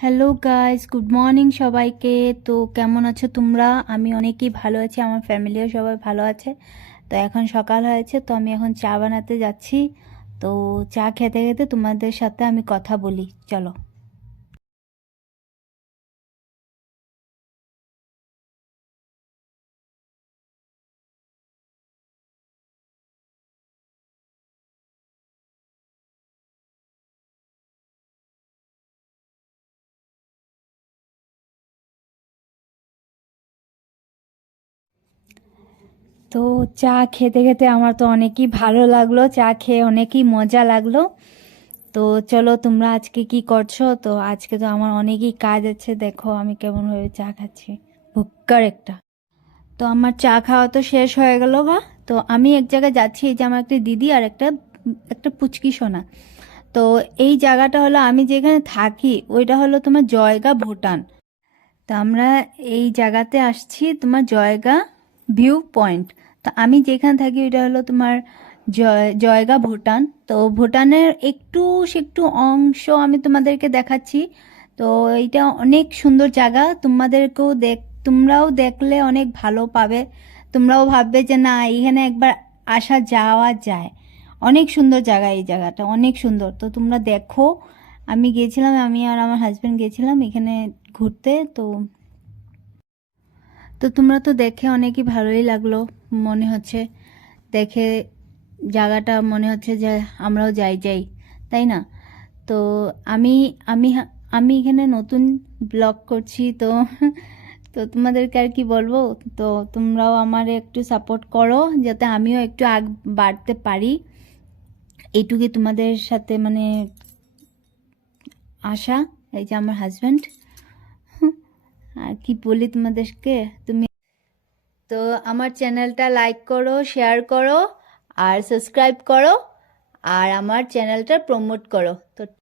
Hello guys, good morning সবাইকে। তো কেমন আছো তোমরা? আমি অনেকই ভালো আছি, আমার ফ্যামিলিও সবাই ভালো আছে। তো এখন সকাল হয়েছে, তো আমি এখন চা বানাতে যাচ্ছি। তো চা খেতে খেতে তোমাদের সাথে আমি কথা বলি, চলো। তো চা খেতে খেতে আমার তো অনেকই ভালো লাগলো, চা খেয়ে অনেকই মজা লাগলো। তো চলো, তোমরা আজকে কি করছো? তো আজকে তো আমার অনেকই কাজ আছে, দেখো আমি কেমনভাবে চা খাচ্ছি, ভুক্কার একটা। তো আমার চা খাওয়া তো শেষ হয়ে গেল গা। তো আমি এক জায়গায় যাচ্ছি, এই যে আমার একটা দিদি আর একটা একটা পুচকি সোনা। তো এই জায়গাটা হলো, আমি যেখানে থাকি ওইটা হলো তোমার জয়গা, ভুটান। তো আমরা এই জায়গাতে আসছি তোমার জয়গা ভিউ পয়েন্ট। তো আমি যেখানে থাকি ওইটা হলো তোমার জয়গা, ভুটান। তো ভুটানের একটু একটু অংশ আমি তোমাদেরকে দেখাচ্ছি। তো এইটা অনেক সুন্দর জায়গা, তোমরাও দেখলে অনেক ভালো পাবে। তোমরাও ভাববে যে না, এখানে একবার আসা যাওয়া যায়। অনেক সুন্দর জায়গা, এই জায়গাটা অনেক সুন্দর। তো তোমরা দেখো, আমি গিয়েছিলাম, আমি আর আমার হাজবেন্ড গিয়েছিলাম এখানে ঘুরতে। তো তোমরা তো দেখে অনেকই ভালোই লাগলো, মনে হচ্ছে দেখে জায়গাটা মনে হচ্ছে যে আমরাও যাই যাই, তাই না? তো আমি আমি আমি এখানে নতুন ব্লগ করছি, তো তো তোমাদেরকে আর কি বলবো। তো তোমরাও আমার একটু সাপোর্ট করো, যাতে আমিও একটু বাড়তে পারি। এইটুকুই তোমাদের সাথে মানে আশা। এই যে আমার হাজবেন্ড, আর কি বলি তোমাদেরকে। তুমি তো আমার চ্যানেলটা লাইক করো, শেয়ার করো, আর সাবস্ক্রাইব করো, আর আমার চ্যানেলটা প্রমোট করো। তো